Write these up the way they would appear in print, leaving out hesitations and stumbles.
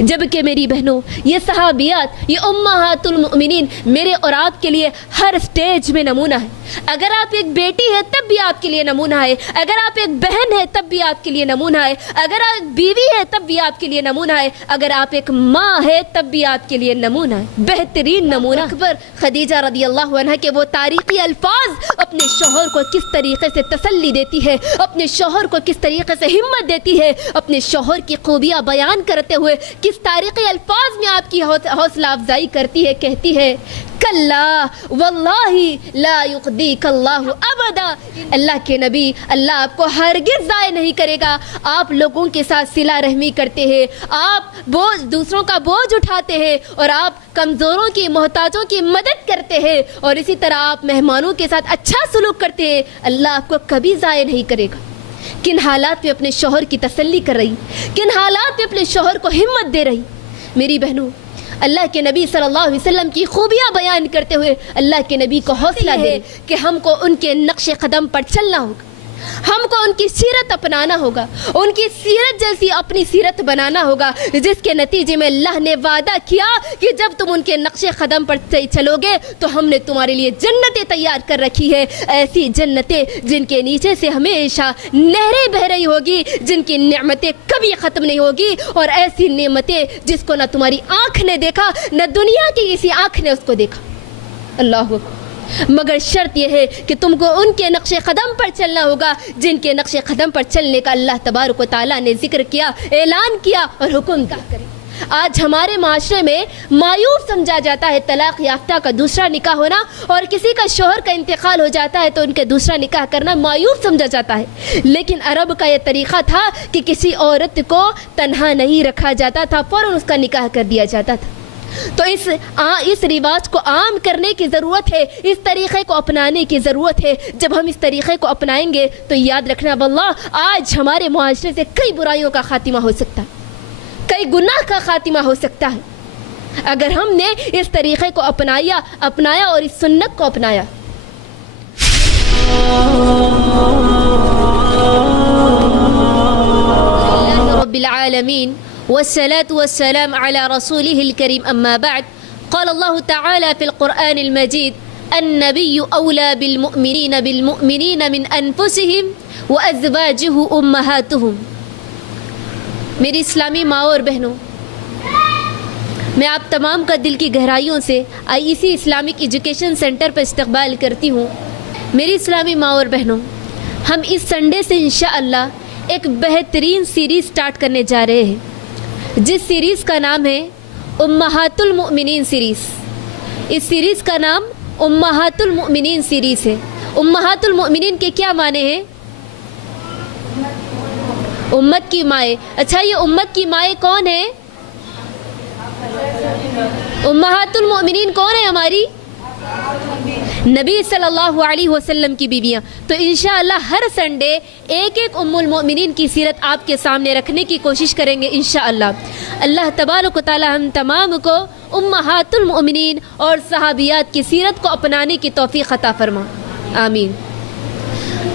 جبکہ میری بہنوں یہ صحابیات یہ امہاتُ المؤمنین میرے اور آپ کے لیے ہر سٹیج میں نمونہ ہے. اگر آپ ایک بیٹی ہے تب بھی آپ کے لیے نمونہ ہے, اگر آپ ایک بہن ہے تب بھی آپ کے لیے نمونہ ہے, اگر آپ بیوی ہے تب بھی آپ کے لیے نمونہ ہے, اگر آپ ایک ماں ہے تب بھی آپ کے لیے نمونہ ہے, بہترین نمونہ. اکبر خدیجہ رضی اللہ عنہ کے وہ تاریخی الفاظ اپنے شوہر کو کس طریقے سے تسلی دیتی ہے, اپنے شوہر کو کس طریقے سے ہمت دیتی ہے, اپنے شوہر کی خوبیاں بیان کرتے ہوئے کس تاریخی الفاظ میں آپ کی حوصلہ افزائی کرتی ہے, کہتی ہے کلا واللہ لا یخزیک اللہ ابدا. اللہ کے نبی اللہ آپ کو ہرگز ضائع نہیں کرے گا. آپ لوگوں کے ساتھ صلہ رحمی کرتے ہیں, آپ دوسروں کا بوجھ اٹھاتے ہیں, اور آپ کمزوروں کی محتاجوں کی مدد کرتے ہیں, اور اسی طرح آپ مہمانوں کے ساتھ اچھا سلوک کرتے ہیں. اللہ آپ کو کبھی ضائع نہیں کرے گا. کن حالات میں اپنے شوہر کی تسلی کر رہی, کن حالات میں اپنے شوہر کو ہمت دے رہی. میری بہنوں اللہ کے نبی صلی اللہ علیہ وسلم کی خوبیاں بیان کرتے ہوئے اللہ کے نبی کو حوصلہ دے کہ ہم کو ان کے نقش قدم پر چلنا ہوگا, ہم کو ان کی سیرت اپنانا ہوگا, ان کی سیرت جیسی اپنی سیرت بنانا ہوگا, جس کے نتیجے میں اللہ نے وعدہ کیا کہ جب تم ان کے نقش قدم پر چلو گے تو ہم نے تمہارے لیے جنتیں تیار کر رکھی ہے, ایسی جنتیں جن کے نیچے سے ہمیشہ نہریں بہ رہی ہوگی, جن کی نعمتیں کبھی ختم نہیں ہوگی, اور ایسی نعمتیں جس کو نہ تمہاری آنکھ نے دیکھا نہ دنیا کی کسی آنکھ نے اس کو دیکھا. اللہ اکبر. مگر شرط یہ ہے کہ تم کو ان کے نقش قدم پر چلنا ہوگا جن کے نقش قدم پر چلنے کا اللہ تبارک و تعالیٰ نے ذکر کیا, اعلان کیا اور حکم کیا کرے. آج ہمارے معاشرے میں مایوس سمجھا جاتا ہے طلاق یافتہ کا دوسرا نکاح ہونا, اور کسی کا شوہر کا انتقال ہو جاتا ہے تو ان کے دوسرا نکاح کرنا مایوس سمجھا جاتا ہے. لیکن عرب کا یہ طریقہ تھا کہ کسی عورت کو تنہا نہیں رکھا جاتا تھا, فوراً اس کا نکاح کر دیا جاتا تھا. تو اس رواج کو عام کرنے کی ضرورت ہے, اس طریقے کو اپنانے کی ضرورت ہے. جب ہم اس طریقے کو اپنائیں گے تو یاد رکھنا واللہ آج ہمارے معاشرے سے کئی برائیوں کا خاتمہ ہو سکتا ہے, کئی گناہ کا خاتمہ ہو سکتا ہے, اگر ہم نے اس طریقے کو اپنایا اور اس سنت کو اپنایا. اللہ رب العالمین والصلاة والسلام على رسوله الكريم. أما بعد, قال الله تعالى في القرآن المجيد النبي أولى بالمؤمنين من أنفسهم وأزواجه أمهاتهم. میری اسلامی ماں اور بہنوں, میں آپ تمام کا دل کی گہرائیوں سے IEC اسلامک ایجوکیشن سینٹر پر استقبال کرتی ہوں. میری اسلامی ماں اور بہنوں, ہم اس سنڈے سے انشاءاللہ ایک بہترین سیریز سٹارٹ کرنے جا رہے ہیں, جس سیریز کا نام ہے امہات المؤمنین سیریز. اس سیریز کا نام امہات المؤمنین سیریز ہے. امہات المؤمنین کے کیا معنی ہیں؟ امت کی مائیں. اچھا, یہ امت کی مائیں کون ہیں؟ امہات المؤمنین کون ہیں ہماری؟ نبی صلی اللہ علیہ وسلم کی بیویاں. تو انشاءاللہ ہر سنڈے ایک ام المؤمنین کی سیرت آپ کے سامنے رکھنے کی کوشش کریں گے انشاءاللہ. اللہ تبارک و تعالی ہم تمام کو امہات المؤمنین اور صحابیات کی سیرت کو اپنانے کی توفیق عطا فرما, آمین.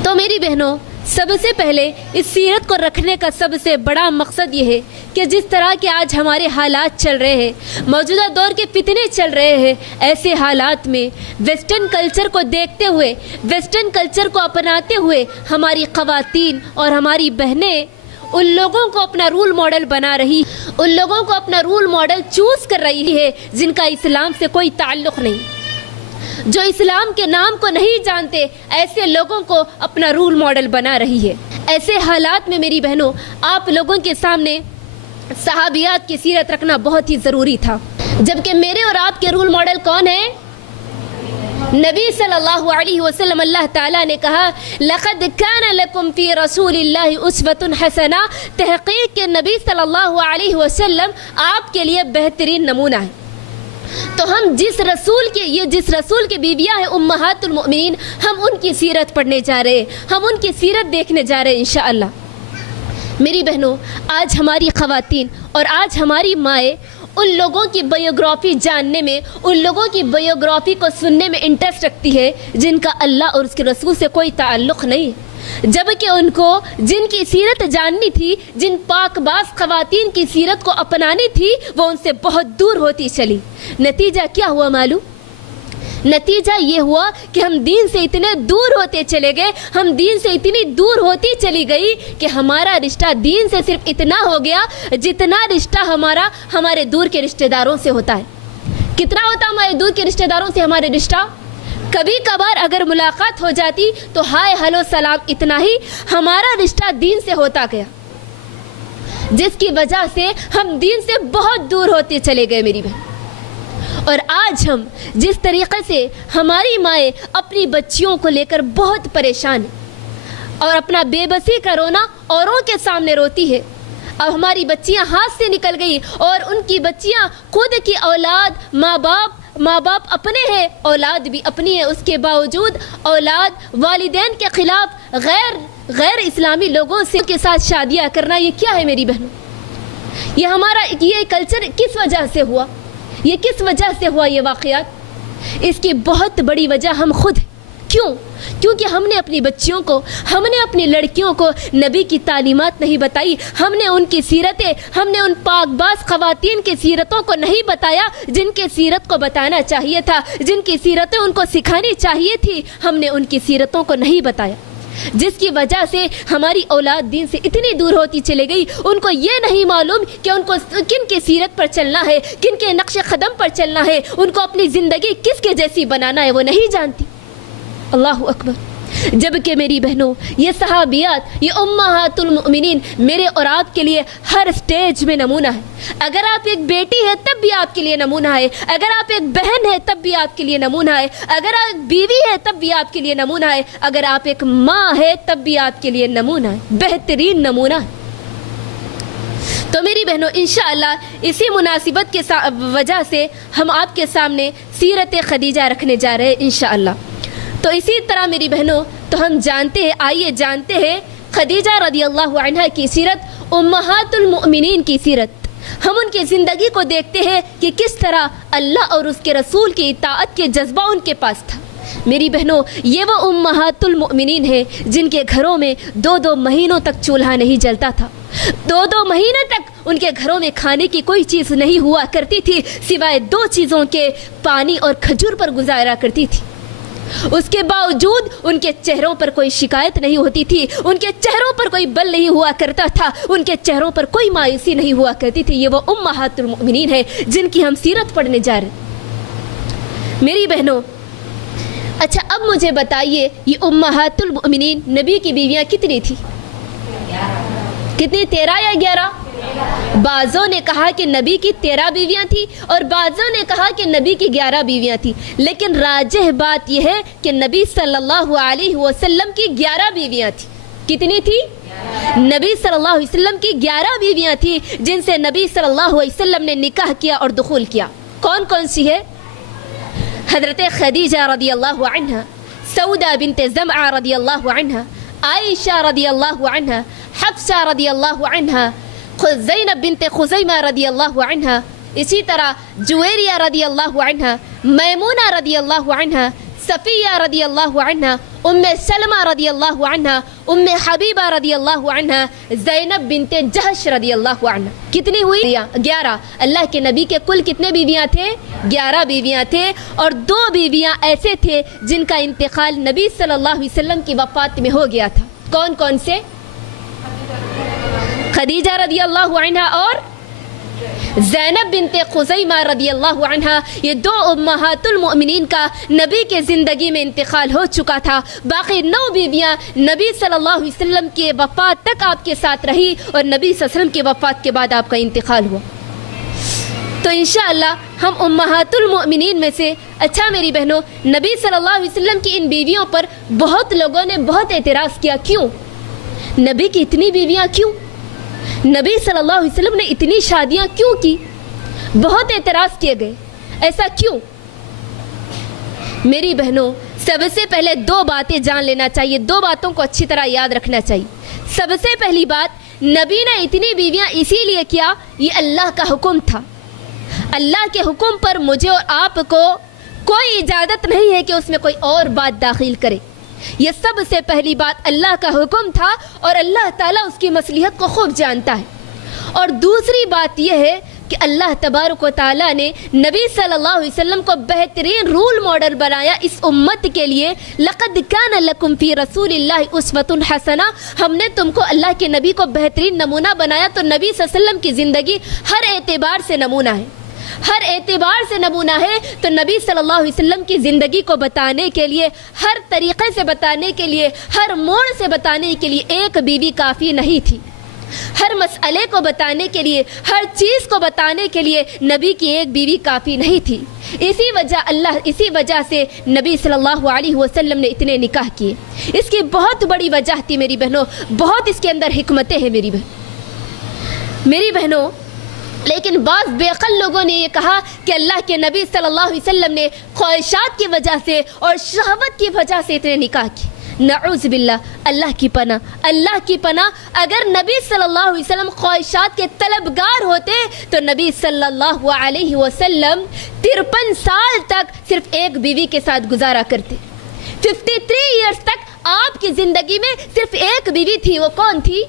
تو میری بہنوں, سب سے پہلے اس سیرت کو رکھنے کا سب سے بڑا مقصد یہ ہے کہ جس طرح کے آج ہمارے حالات چل رہے ہیں, موجودہ دور کے فتنے چل رہے ہیں, ایسے حالات میں ویسٹرن کلچر کو دیکھتے ہوئے, ویسٹرن کلچر کو اپناتے ہوئے ہماری خواتین اور ہماری بہنیں ان لوگوں کو اپنا رول ماڈل بنا رہی, ان لوگوں کو اپنا رول ماڈل چوز کر رہی ہے جن کا اسلام سے کوئی تعلق نہیں, جو اسلام کے نام کو نہیں جانتے, ایسے لوگوں کو اپنا رول ماڈل بنا رہی ہے. ایسے حالات میں میری بہنوں آپ لوگوں کے سامنے صحابیات کی سیرت رکھنا بہت ہی ضروری تھا, جبکہ میرے اور آپ کے رول ماڈل کون ہیں؟ نبی صلی اللہ علیہ وسلم اللہ تعالیٰ نے کہا لقد کان لکم فی رسول اللہ اسوۃ حسنہ، تحقیق کہ نبی صلی اللہ علیہ وسلم آپ کے لیے بہترین نمونہ ہے۔ تو ہم جس رسول کی بیویاں ہیں امہات المؤمنین، ہم ان کی سیرت پڑھنے جا رہے ہیں، ہم ان کی سیرت دیکھنے جا رہے ہیں انشاءاللہ۔ میری بہنوں، آج ہماری خواتین اور آج ہماری مائیں ان لوگوں کی بایوگرافی جاننے میں، ان لوگوں کی بایوگرافی کو سننے میں انٹرسٹ رکھتی ہے جن کا اللہ اور اس کے رسول سے کوئی تعلق نہیں، جبکہ ان کو جن کی سیرت جاننی تھی، جن پاک باز خواتین کی سیرت کو اپنانی تھی، وہ ان سے بہت دور ہوتی چلی۔ نتیجہ کیا ہوا معلوم؟ نتیجہ یہ ہوا کہ ہم دین سے اتنے دور ہوتے چلے گئے، ہم دین سے اتنی دور ہوتی چلی گئی کہ ہمارا رشتہ دین سے صرف اتنا ہو گیا جتنا رشتہ ہمارے دور کے رشتہ داروں سے ہوتا ہے۔ کتنا ہوتا ہمارے دور کے رشتہ داروں سے ہمارے رشتہ؟ کبھی کبھار اگر ملاقات ہو جاتی تو ہائے ہلو سلام، اتنا ہی ہمارا رشتہ دین سے ہوتا گیا، جس کی وجہ سے ہم دین سے بہت دور ہوتے چلے گئے میری بہن۔ اور آج ہم جس طریقے سے ہماری مائیں اپنی بچیوں کو لے کر بہت پریشان ہیں اور اپنا بے بسی کا رونا اوروں کے سامنے روتی ہے، اب ہماری بچیاں ہاتھ سے نکل گئی اور ان کی بچیاں خود کی اولاد، ماں باپ اپنے ہیں، اولاد بھی اپنی ہے، اس کے باوجود اولاد والدین کے خلاف غیر اسلامی لوگوں کے ساتھ شادیاں کرنا، یہ کیا ہے میری بہنوں؟ یہ کلچر کس وجہ سے ہوا؟ یہ کس وجہ سے ہوا یہ واقعات؟ اس کی بہت بڑی وجہ ہم خود ہیں۔ کیونکہ ہم نے اپنی بچیوں کو، ہم نے اپنی لڑکیوں کو نبی کی تعلیمات نہیں بتائی، ہم نے ان کی سیرتیں، ہم نے ان پاک باز خواتین کی سیرتوں کو نہیں بتایا جن کی سیرت کو بتانا چاہیے تھا، جن کی سیرتیں ان کو سکھانی چاہیے تھی، ہم نے ان کی سیرتوں کو نہیں بتایا، جس کی وجہ سے ہماری اولاد دین سے اتنی دور ہوتی چلے گئی۔ ان کو یہ نہیں معلوم کہ ان کو کن کی سیرت پر چلنا ہے، کن کے نقش قدم پر چلنا ہے، ان کو اپنی زندگی کس کے جیسی بنانا ہے، وہ نہیں جانتی۔ اللہ اکبر۔ جبکہ میری بہنوں، یہ صحابیات، یہ امہات المؤمنین میرے اور آپ کے لیے ہر سٹیج میں نمونہ ہے۔ اگر آپ ایک بیٹی ہے تب بھی آپ کے لیے نمونہ ہے، اگر آپ ایک بہن ہے تب بھی آپ کے لیے نمونہ ہے، اگر آپ ایک بیوی ہے تب بھی آپ کے لیے نمونہ ہے، اگر آپ ایک ماں ہے تب بھی آپ کے لیے نمونہ ہے، بہترین نمونہ ہے۔ تو میری بہنوں، انشاءاللہ اسی مناسبت کے وجہ سے ہم آپ کے سامنے سیرت خدیجہ رکھنے جا رہے ہیں انشاءاللہ۔ تو اسی طرح میری بہنوں، تو ہم جانتے ہیں، آئیے جانتے ہیں خدیجہ رضی اللہ عنہ کی سیرت، امہات المؤمنین کی سیرت۔ ہم ان کی زندگی کو دیکھتے ہیں کہ کس طرح اللہ اور اس کے رسول کی اطاعت کے جذبہ ان کے پاس تھا۔ میری بہنوں، یہ وہ امہات المؤمنین ہیں جن کے گھروں میں 2 مہینوں تک چولہا نہیں جلتا تھا، 2 مہینے تک ان کے گھروں میں کھانے کی کوئی چیز نہیں ہوا کرتی تھی سوائے 2 چیزوں کے، پانی اور کھجور پر گزارا کرتی تھی۔ اس کے باوجود ان کے چہروں پر کوئی شکایت نہیں ہوتی تھی، ان کے چہروں پر کوئی بل نہیں ہوا کرتا تھا، ان کے چہروں پر کوئی مایوسی نہیں ہوا کرتی تھی۔ یہ وہ امہات المؤمنین ہیں جن کی ہم سیرت پڑھنے جا رہے ہیں میری بہنوں۔ اچھا، اب مجھے بتائیے، یہ امہات المؤمنین نبی کی بیویاں کتنی تھی؟ کتنی؟ 13 یا 11؟ بعضوں نے کہا کہ نبی کی 13 بیویاں تھی اور بعضوں نے کہا کہ نبی کی 11 بیویاں تھی، لیکن راجح بات یہ ہے کہ نبی صلی اللہ علیہ وسلم کی 11 بیویاں تھی۔ کتنی تھی؟ نبی صلی اللہ علیہ وسلم کی 11 بیویاں تھی جن سے نبی صلی اللہ علیہ وسلم نے نکاح کیا اور دخول کیا۔ کون کون سی ہے؟ حضرت خدیجہ رضی اللہ عنہ، سودہ بنت زمعہ رضی اللہ عنہ، عائشہ رضی اللہ عنہ، حفصہ رضی اللہ عنہ، زینب بنت خزیمہ رضی اللہ عنہ، اسی طرح جویریہ رضی اللہ عنہ، میمونہ رضی اللہ عنہ، صفیہ رضی اللہ عنہ، ام سلمہ رضی اللہ عنہ، ام حبیبہ رضی اللہ عنہ، زینب بنت جہش رضی اللہ عنہ۔ کتنی ہوئی؟ 11۔ اللہ کے نبی کے کل کتنے بیویاں تھے؟ 11 بیویاں تھے، اور 2 بیویاں ایسے تھے جن کا انتقال نبی صلی اللہ علیہ وسلم کی وفات میں ہو گیا تھا۔ کون کون سے؟ خدیجہ رضی اللہ عنہ اور زینب بنت خزیمہ رضی اللہ عنہ۔ یہ 2 امہات المؤمنین کا نبی کے زندگی میں انتقال ہو چکا تھا، باقی 9 بیویاں نبی صلی اللہ علیہ وسلم کے وفات تک آپ کے ساتھ رہی اور نبی صلی اللہ علیہ وسلم کی وفات کے بعد آپ کا انتقال ہوا۔ تو انشاءاللہ ہم امہات المؤمنین میں سے اچھا میری بہنوں نبی صلی اللہ علیہ وسلم کی ان بیویوں پر بہت لوگوں نے بہت اعتراض کیا. کیوں نبی کی اتنی بیویاں کیوں؟ نبی صلی اللہ علیہ وسلم نے اتنی شادیاں کیوں کی؟ بہت اعتراض کیے گئے. ایسا کیوں؟ میری بہنوں سب سے پہلے دو باتیں جان لینا چاہیے, دو باتوں کو اچھی طرح یاد رکھنا چاہیے. سب سے پہلی بات, نبی نے اتنی بیویاں اسی لیے کیا, یہ اللہ کا حکم تھا. اللہ کے حکم پر مجھے اور آپ کو کوئی اجازت نہیں ہے کہ اس میں کوئی اور بات داخل کرے. یہ سب سے پہلی بات اللہ کا حکم تھا اور اللہ تعالیٰ اس کی مصلحت کو خوب جانتا ہے. اور دوسری بات یہ ہے کہ اللہ تبارک و تعالیٰ نے نبی صلی اللہ علیہ وسلم کو بہترین رول ماڈل بنایا اس امت کے لیے. لقد کان لکم فی رسول اللہ اسوۃ حسنہ, ہم نے تم کو اللہ کے نبی کو بہترین نمونہ بنایا. تو نبی صلی اللہ علیہ وسلم کی زندگی ہر اعتبار سے نمونہ ہے, ہر اعتبار سے نمونہ ہے. تو نبی صلی اللہ علیہ وسلم کی زندگی کو بتانے کے لیے, ہر طریقے سے بتانے کے لیے, ہر موڑ سے بتانے کے لیے ایک بیوی کافی نہیں تھی. ہر مسئلے کو بتانے کے لیے, ہر چیز کو بتانے کے لیے نبی کی ایک بیوی کافی نہیں تھی. اسی وجہ سے نبی صلی اللہ علیہ وسلم نے اتنے نکاح کیے. اس کی بہت بڑی وجہ تھی میری بہنوں, بہت اس کے اندر حکمتیں ہیں میری بہنوں. لیکن بعض بے عقل لوگوں نے یہ کہا کہ اللہ کے نبی صلی اللہ علیہ وسلم نے خواہشات کی وجہ سے اور شہوت کی وجہ سے اتنے نکاح کیے. نعوذ باللہ, اللہ کی پناہ, اللہ کی پناہ. اگر نبی صلی اللہ علیہ وسلم خواہشات کے طلبگار ہوتے تو نبی صلی اللہ علیہ وسلم 53 سال تک صرف ایک بیوی کے ساتھ گزارا کرتے. 53 ایئرز تک آپ کی زندگی میں صرف ایک بیوی تھی. وہ کون تھی؟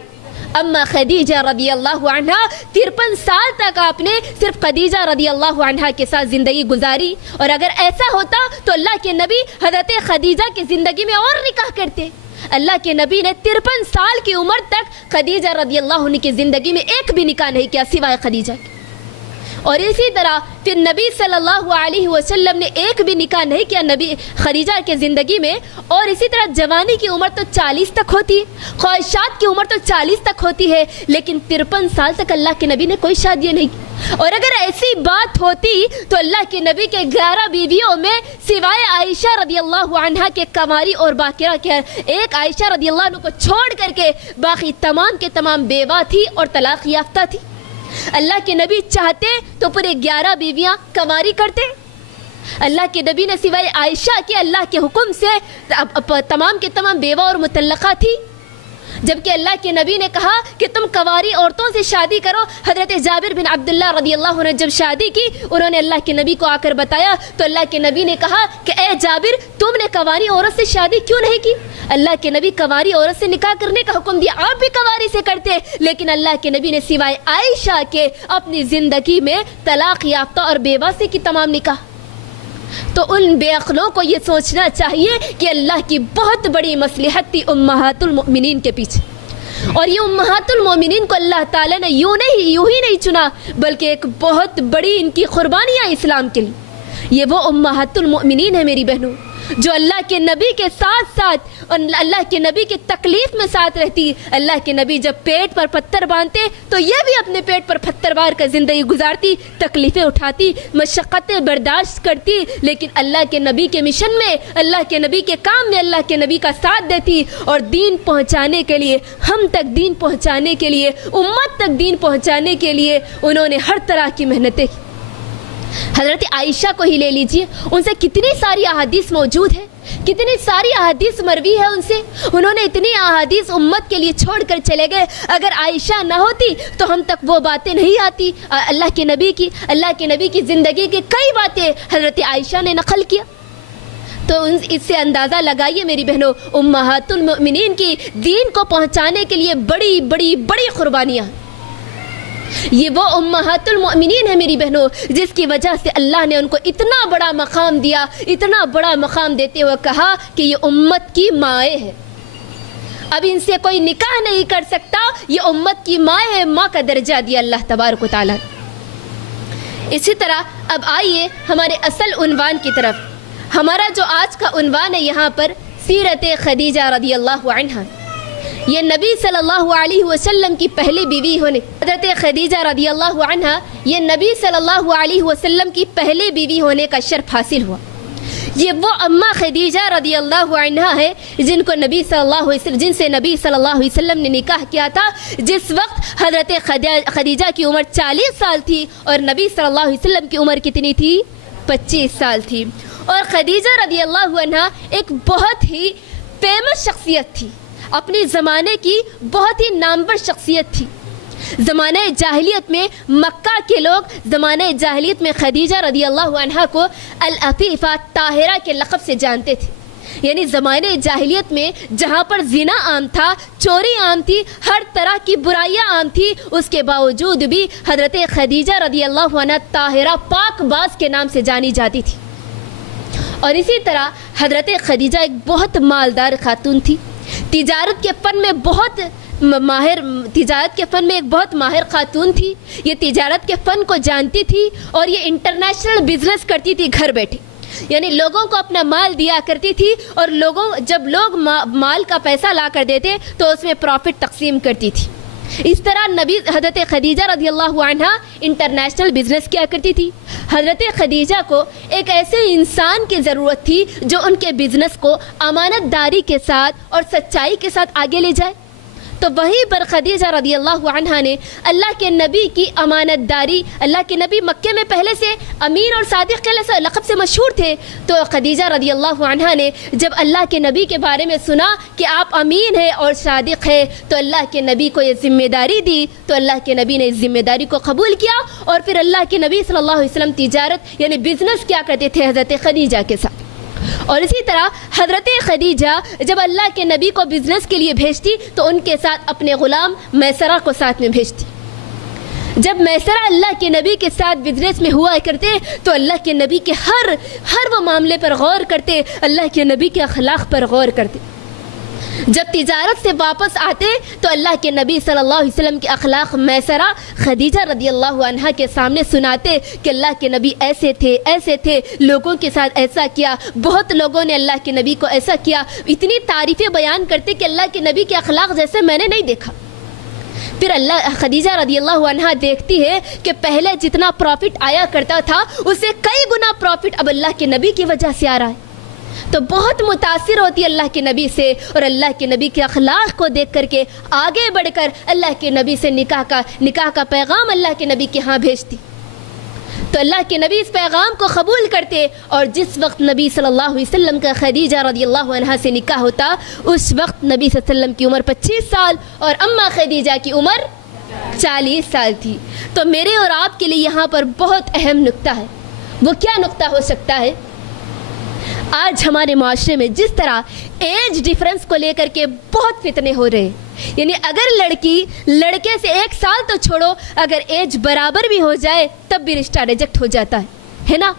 اما خدیجہ رضی اللہ عنہا. 53 سال تک آپ نے صرف خدیجہ رضی اللہ عنہا کے ساتھ زندگی گزاری. اور اگر ایسا ہوتا تو اللہ کے نبی حضرت خدیجہ کی زندگی میں اور نکاح کرتے. اللہ کے نبی نے 53 سال کی عمر تک خدیجہ رضی اللہ عنہ کی زندگی میں ایک بھی نکاح نہیں کیا سوائے خدیجہ کے. اور اسی طرح پھر نبی صلی اللہ علیہ وسلم نے ایک بھی نکاح نہیں کیا نبی خدیجہ کے زندگی میں. اور اسی طرح جوانی کی عمر تو 40 تک ہوتی ہے, خواہشات کی عمر تو 40 تک ہوتی ہے, لیکن 53 سال تک اللہ کے نبی نے کوئی شادی نہیں کی. اور اگر ایسی بات ہوتی تو اللہ کے نبی کے 11 بیویوں میں سوائے عائشہ رضی اللہ عنہا کے کنواری اور باقرہ کے ایک عائشہ رضی اللہ عنہ کو چھوڑ کر کے باقی تمام کے تمام بیوہ تھی اور طلاق یافتہ تھی. اللہ کے نبی چاہتے تو پورے 11 بیویاں کنواری کرتے. اللہ کے نبی نے سوائے عائشہ کے اللہ کے حکم سے تمام کے تمام بیوہ اور مطلقہ تھی. جبکہ اللہ کے نبی نے کہا کہ تم کنواری عورتوں سے شادی کرو. حضرت جابر بن عبداللہ رضی اللہ عنہ جب شادی کی, انہوں نے اللہ کے نبی کو آ کر بتایا تو اللہ کے نبی نے کہا کہ اے جابر, تم نے کنواری عورت سے شادی کیوں نہیں کی؟ اللہ کے نبی کنواری عورت سے نکاح کرنے کا حکم دیا, آپ بھی کنواری سے کرتے. لیکن اللہ کے نبی نے سوائے عائشہ کے اپنی زندگی میں طلاق یافتہ اور بیوہ سے کی تمام نکاح. تو ان بے عقلوں کو یہ سوچنا چاہیے کہ اللہ کی بہت بڑی مصلحت تھی امہات المؤمنین کے پیچھے. اور یہ امہات المؤمنین کو اللہ تعالیٰ نے یوں ہی نہیں چنا, بلکہ ایک بہت بڑی ان کی قربانیاں اسلام کے لیے. یہ وہ امہات المؤمنین ہیں میری بہنوں جو اللہ کے نبی کے ساتھ ساتھ اور اللہ کے نبی کے تکلیف میں ساتھ رہتی. اللہ کے نبی جب پیٹ پر پتھر باندھتے تو یہ بھی اپنے پیٹ پر پتھر بار کر زندگی گزارتی, تکلیفیں اٹھاتی, مشقتیں برداشت کرتی, لیکن اللہ کے نبی کے مشن میں, اللہ کے نبی کے کام میں اللہ کے نبی کا ساتھ دیتی. اور دین پہنچانے کے لیے, ہم تک دین پہنچانے کے لیے, امت تک دین پہنچانے کے لیے انہوں نے ہر طرح کی محنتیں کی. حضرت عائشہ کو ہی لے لیجئے, ان سے کتنی ساری احادیث موجود ہیں, کتنی ساری احادیث مروی ہے ان سے. انہوں نے اتنی احادیث امت کے لیے چھوڑ کر چلے گئے. اگر عائشہ نہ ہوتی تو ہم تک وہ باتیں نہیں آتی اللہ کے نبی کی. اللہ کے نبی کی زندگی کی کئی باتیں حضرت عائشہ نے نقل کیا. تو اس سے اندازہ لگائیے میری بہنوں, امہات المؤمنین کی دین کو پہنچانے کے لیے بڑی بڑی بڑی قربانیاں. یہ وہ امہات المؤمنین ہیں میری بہنوں جس کی وجہ سے اللہ نے ان کو اتنا بڑا مقام دیا, اتنا بڑا مقام دیتے ہوئے کہا کہ یہ امت کی مائیں ہیں. اب ان سے کوئی نکاح نہیں کر سکتا, یہ امت کی مائیں ہیں. ماں کا درجہ دیا اللہ تبارک و تعالیٰ. اسی طرح اب آئیے ہمارے اصل عنوان کی طرف. ہمارا جو آج کا عنوان ہے یہاں پر سیرت خدیجہ رضی اللہ عنہا. یہ نبی صلی اللہ علیہ وسلم کی پہلی بیوی ہونے حضرت خدیجہ رضی اللہ عنہا یہ نبی صلی اللہ علیہ وسلم کی پہلی بیوی ہونے کا شرف حاصل ہوا. یہ وہ اماں خدیجہ رضی اللہ عنہا ہے جن سے نبی صلی اللہ علیہ وسلم نے نکاح کیا تھا جس وقت حضرت خدیجہ کی عمر 40 سال تھی اور نبی صلی اللہ علیہ وسلم کی عمر کتنی تھی؟ 25 سال تھی. اور خدیجہ رضی اللہ عنہا ایک بہت ہی فیمس شخصیت تھی, اپنے زمانے کی بہت ہی نامور شخصیت تھی. زمانہ جاہلیت میں مکہ کے لوگ زمانہ جاہلیت میں خدیجہ رضی اللہ عنہا کو العفیفہ طاہرہ کے لقب سے جانتے تھے. یعنی زمانہ جاہلیت میں جہاں پر زنا عام تھا, چوری عام تھی, ہر طرح کی برائیاں عام تھی, اس کے باوجود بھی حضرت خدیجہ رضی اللہ عنہا طاہرہ پاک باز کے نام سے جانی جاتی تھی. اور اسی طرح حضرت خدیجہ ایک بہت مالدار خاتون تھی. تجارت کے فن میں ایک بہت ماہر خاتون تھی. یہ تجارت کے فن کو جانتی تھی اور یہ انٹرنیشنل بزنس کرتی تھی گھر بیٹھے. یعنی لوگوں کو اپنا مال دیا کرتی تھی اور جب لوگ مال کا پیسہ لا کر دیتے تو اس میں پروفٹ تقسیم کرتی تھی. اس طرح حضرت خدیجہ رضی اللہ عنہا انٹرنیشنل بزنس کیا کرتی تھی. حضرت خدیجہ کو ایک ایسے انسان کی ضرورت تھی جو ان کے بزنس کو امانت داری کے ساتھ اور سچائی کے ساتھ آگے لے جائے. تو وہیں پر خدیجہ رضی اللہ عنہا نے اللہ کے نبی کی امانت داری, اللہ کے نبی مکے میں پہلے سے امین اور صادق کے لقب سے مشہور تھے, تو خدیجہ رضی اللہ عنہا نے جب اللہ کے نبی کے بارے میں سنا کہ آپ امین ہیں اور صادق ہیں تو اللہ کے نبی کو یہ ذمہ داری دی. تو اللہ کے نبی نے اس ذمہ داری کو قبول کیا اور پھر اللہ کے نبی صلی اللہ علیہ وسلم تجارت یعنی بزنس کیا کرتے تھے حضرت خدیجہ کے ساتھ. اور اسی طرح حضرت خدیجہ جب اللہ کے نبی کو بزنس کے لیے بھیجتی تو ان کے ساتھ اپنے غلام میسرہ کو ساتھ میں بھیجتی. جب میسرہ اللہ کے نبی کے ساتھ بزنس میں ہوا کرتے تو اللہ کے نبی کے ہر وہ معاملے پر غور کرتے, اللہ کے نبی کے اخلاق پر غور کرتے. جب تجارت سے واپس آتے تو اللہ کے نبی صلی اللہ علیہ وسلم کے اخلاق میسرہ خدیجہ رضی اللہ عنہا کے سامنے سناتے کہ اللہ کے نبی ایسے تھے, لوگوں کے ساتھ ایسا کیا, بہت لوگوں نے اللہ کے نبی کو ایسا کیا. اتنی تعریفیں بیان کرتے کہ اللہ کے نبی کے اخلاق جیسے میں نے نہیں دیکھا. پھر خدیجہ رضی اللہ عنہا دیکھتی ہے کہ پہلے جتنا پروفٹ آیا کرتا تھا اس سے کئی گنا پروفٹ اب اللہ کے نبی کی وجہ سے آ رہا ہے. تو بہت متاثر ہوتی اللہ کے نبی سے اور اللہ کے نبی کے اخلاق کو دیکھ کر کے آگے بڑھ کر اللہ کے نبی سے نکاح کا پیغام اللہ کے نبی کے ہاں بھیجتی. تو اللہ کے نبی اس پیغام کو قبول کرتے اور جس وقت نبی صلی اللہ علیہ وسلم کا خدیجہ رضی اللہ عنہا سے نکاح ہوتا اس وقت نبی صلی اللہ علیہ وسلم کی عمر 25 سال اور اماں خدیجہ کی عمر 40 سال تھی. تو میرے اور آپ کے لیے یہاں پر بہت اہم نقطہ ہے. وہ کیا نقطہ ہو سکتا ہے؟ آج ہمارے معاشرے میں جس طرح ایج ڈیفرنس کو لے کر کے بہت فتنے ہو رہے ہیں. یعنی اگر لڑکی لڑکے سے 1 سال تو چھوڑو, اگر ایج برابر بھی ہو جائے تب بھی رشتہ ریجیکٹ ہو جاتا ہے نا.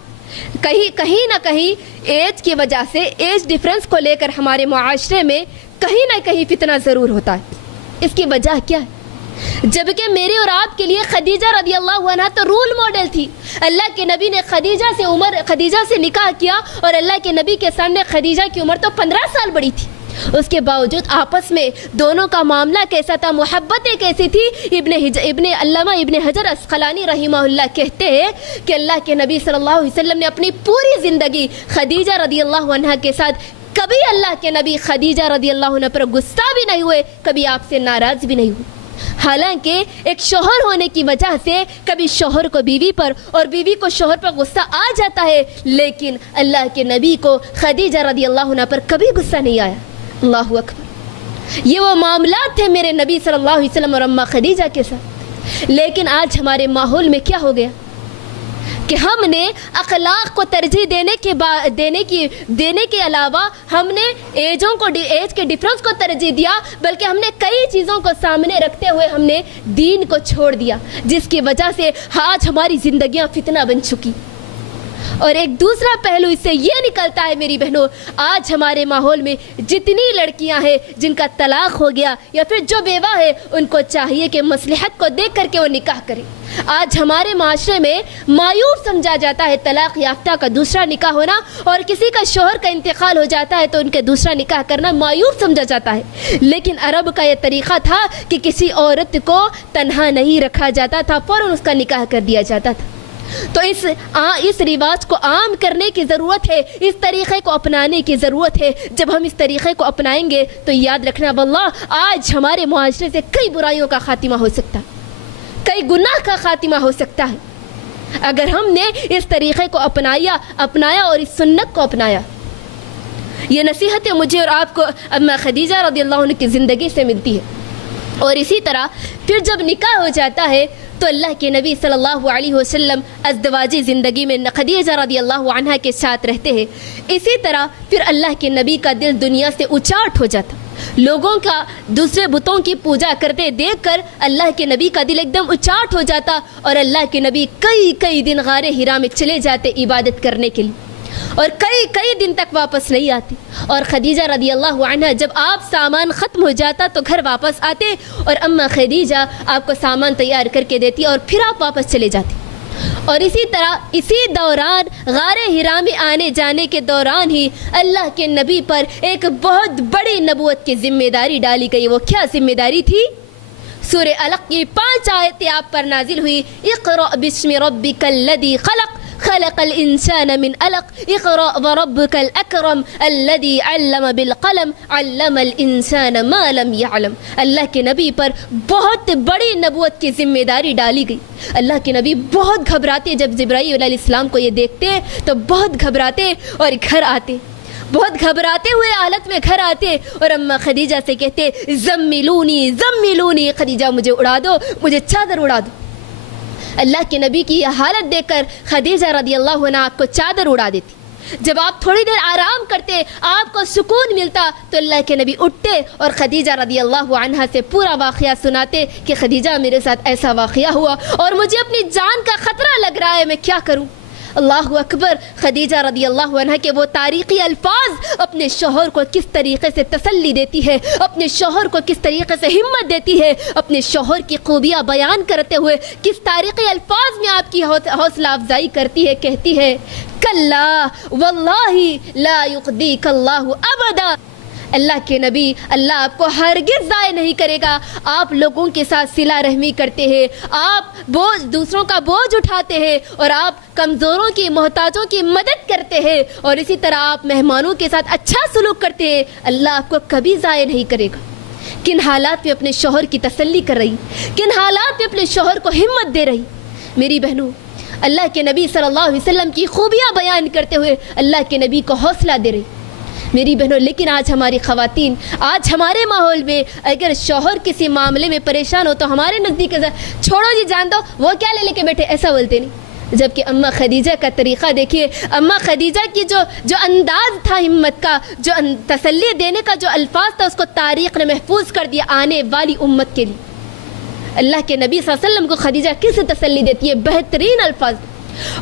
کہیں نہ کہیں ایج کی وجہ سے ایج ڈیفرنس کو لے کر ہمارے معاشرے میں کہیں نہ کہیں فتنہ ضرور ہوتا ہے. اس کی وجہ کیا ہے؟ جبکہ میرے اور آپ کے لیے خدیجہ رضی اللہ عنہا تو رول ماڈل تھی. اللہ کے نبی نے خدیجہ سے نکاح کیا اور اللہ کے نبی کے سامنے خدیجہ کی عمر تو 15 سال بڑی تھی. اس کے باوجود آپس میں دونوں کا معاملہ کیسا تھا, محبتیں کیسی تھی. علامہ ابن حجر عسقلانی رحمہ اللہ کہتے ہیں کہ اللہ کے نبی صلی اللہ علیہ وسلم نے اپنی پوری زندگی خدیجہ رضی اللہ عنہا کے ساتھ کبھی اللہ کے نبی خدیجہ رضی اللہ عنہ پر غصہ بھی نہیں ہوئے, کبھی آپ سے ناراض بھی نہیں ہوئے. حالانکہ ایک شوہر ہونے کی وجہ سے کبھی شوہر کو بیوی پر اور بیوی کو شوہر پر غصہ آ جاتا ہے, لیکن اللہ کے نبی کو خدیجہ رضی اللہ عنہ پر کبھی غصہ نہیں آیا. اللہ اکبر. یہ وہ معاملات تھے میرے نبی صلی اللہ علیہ وسلم اور اماں خدیجہ کے ساتھ. لیکن آج ہمارے ماحول میں کیا ہو گیا کہ ہم نے اخلاق کو ترجیح دینے کے علاوہ ہم نے ایج کے ڈفرنس کو ترجیح دیا, بلکہ ہم نے کئی چیزوں کو سامنے رکھتے ہوئے ہم نے دین کو چھوڑ دیا, جس کی وجہ سے آج ہماری زندگیاں فتنہ بن چکی. اور ایک دوسرا پہلو اس سے یہ نکلتا ہے میری بہنوں، آج ہمارے ماحول میں جتنی لڑکیاں ہیں جن کا طلاق ہو گیا یا پھر جو بیوہ ہے، ان کو چاہیے کہ مصلحت کو دیکھ کر کے وہ نکاح کریں۔ آج ہمارے معاشرے میں مایوس سمجھا جاتا ہے طلاق یافتہ کا دوسرا نکاح ہونا، اور کسی کا شوہر کا انتقال ہو جاتا ہے تو ان کے دوسرا نکاح کرنا مایوس سمجھا جاتا ہے۔ لیکن عرب کا یہ طریقہ تھا کہ کسی عورت کو تنہا نہیں رکھا جاتا تھا، فوراً اس کا نکاح کر دیا جاتا تھا۔ تو اس رواج کو عام کرنے کی ضرورت ہے، اس طریقے کو اپنانے کی ضرورت ہے۔ جب ہم اس طریقے کو اپنائیں گے تو یاد رکھنا واللہ آج ہمارے معاشرے سے کئی برائیوں کا خاتمہ ہو سکتا ہے، کئی گناہ کا خاتمہ ہو سکتا ہے، اگر ہم نے اس طریقے کو اپنایا اور اس سنت کو اپنایا۔ یہ نصیحتیں مجھے اور آپ کو اماں خدیجہ رضی اللہ عنہ کی زندگی سے ملتی ہے۔ اور اسی طرح پھر جب نکاح ہو جاتا ہے تو اللہ کے نبی صلی اللہ علیہ وسلم ازدواجی زندگی میں خدیجہ رضی اللہ عنہا کے ساتھ رہتے ہیں۔ اسی طرح پھر اللہ کے نبی کا دل دنیا سے اچاٹ ہو جاتا، لوگوں کا دوسرے بتوں کی پوجا کرتے دیکھ کر اللہ کے نبی کا دل ایک دم اچاٹ ہو جاتا، اور اللہ کے نبی کئی دن غار حرا میں چلے جاتے عبادت کرنے کے لیے، اور کئی دن تک واپس نہیں آتے۔ اور خدیجہ رضی اللہ عنہا جب آپ سامان ختم ہو جاتا تو گھر واپس آتے، اور اماں خدیجہ آپ کو سامان تیار کر کے دیتی اور پھر آپ واپس چلے جاتے۔ اور اسی طرح اسی دوران غار حرا میں آنے جانے کے دوران ہی اللہ کے نبی پر ایک بہت بڑی نبوت کی ذمہ داری ڈالی گئی۔ وہ کیا ذمہ داری تھی؟ سورہ علق کی 5 آیتیں آپ پر نازل ہوئی۔ اقرأ بسم ربک الذی خلق خلق الانسان من علق اقرأ وربك الاکرم الذی علم بالقلم علم الانسان ما لم يعلم۔ اللہ کے نبی پر بہت بڑی نبوت کی ذمہ داری ڈالی گئی۔ اللہ کے نبی بہت گھبراتے، جب جبرائیل علیہ السلام کو یہ دیکھتے تو بہت گھبراتے اور گھر آتے، بہت گھبراتے ہوئے حالت میں گھر آتے اور اماں خدیجہ سے کہتے زملونی، خدیجہ مجھے اڑا دو، مجھے چادر اڑا دو۔ اللہ کے نبی کی یہ حالت دیکھ کر خدیجہ رضی اللہ عنہا آپ کو چادر اڑا دیتی۔ جب آپ تھوڑی دیر آرام کرتے، آپ کو سکون ملتا، تو اللہ کے نبی اٹھتے اور خدیجہ رضی اللہ عنہا سے پورا واقعہ سناتے کہ خدیجہ میرے ساتھ ایسا واقعہ ہوا اور مجھے اپنی جان کا خطرہ لگ رہا ہے، میں کیا کروں؟ اللہ اکبر۔ خدیجہ رضی اللہ عنہ کے وہ تاریخی الفاظ اپنے شوہر کو کس طریقے سے تسلی دیتی ہے، اپنے شوہر کو کس طریقے سے ہمت دیتی ہے، اپنے شوہر کی خوبیاں بیان کرتے ہوئے کس تاریخی الفاظ میں آپ کی حوصلہ افزائی کرتی ہے، کہتی ہے کلا واللہ لا یخزیک اللہ ابدا۔ اللہ کے نبی، اللہ آپ کو ہرگز ضائع نہیں کرے گا۔ آپ لوگوں کے ساتھ صلہ رحمی کرتے ہیں، آپ دوسروں کا بوجھ اٹھاتے ہیں، اور آپ کمزوروں کی، محتاجوں کی مدد کرتے ہیں، اور اسی طرح آپ مہمانوں کے ساتھ اچھا سلوک کرتے ہیں۔ اللہ آپ کو کبھی ضائع نہیں کرے گا۔ کن حالات میں اپنے شوہر کی تسلی کر رہی، کن حالات میں اپنے شوہر کو ہمت دے رہی۔ میری بہنوں، اللہ کے نبی صلی اللہ علیہ وسلم کی خوبیاں بیان کرتے ہوئے اللہ کے نبی کو حوصلہ دے رہی میری بہنوں۔ لیکن آج ہماری خواتین، آج ہمارے ماحول میں اگر شوہر کسی معاملے میں پریشان ہو تو ہمارے نزدیک چھوڑو جی، جان دو، وہ کیا لے کے بیٹھے، ایسا بولتے نہیں۔ جبکہ اماں خدیجہ کا طریقہ دیکھیے، اماں خدیجہ کی جو انداز تھا ہمت کا، جو تسلی دینے کا جو الفاظ تھا، اس کو تاریخ نے محفوظ کر دیا آنے والی امت کے لیے۔ اللہ کے نبی صلی اللہ علیہ وسلم کو خدیجہ کس تسلی دیتی ہے؟ بہترین الفاظ،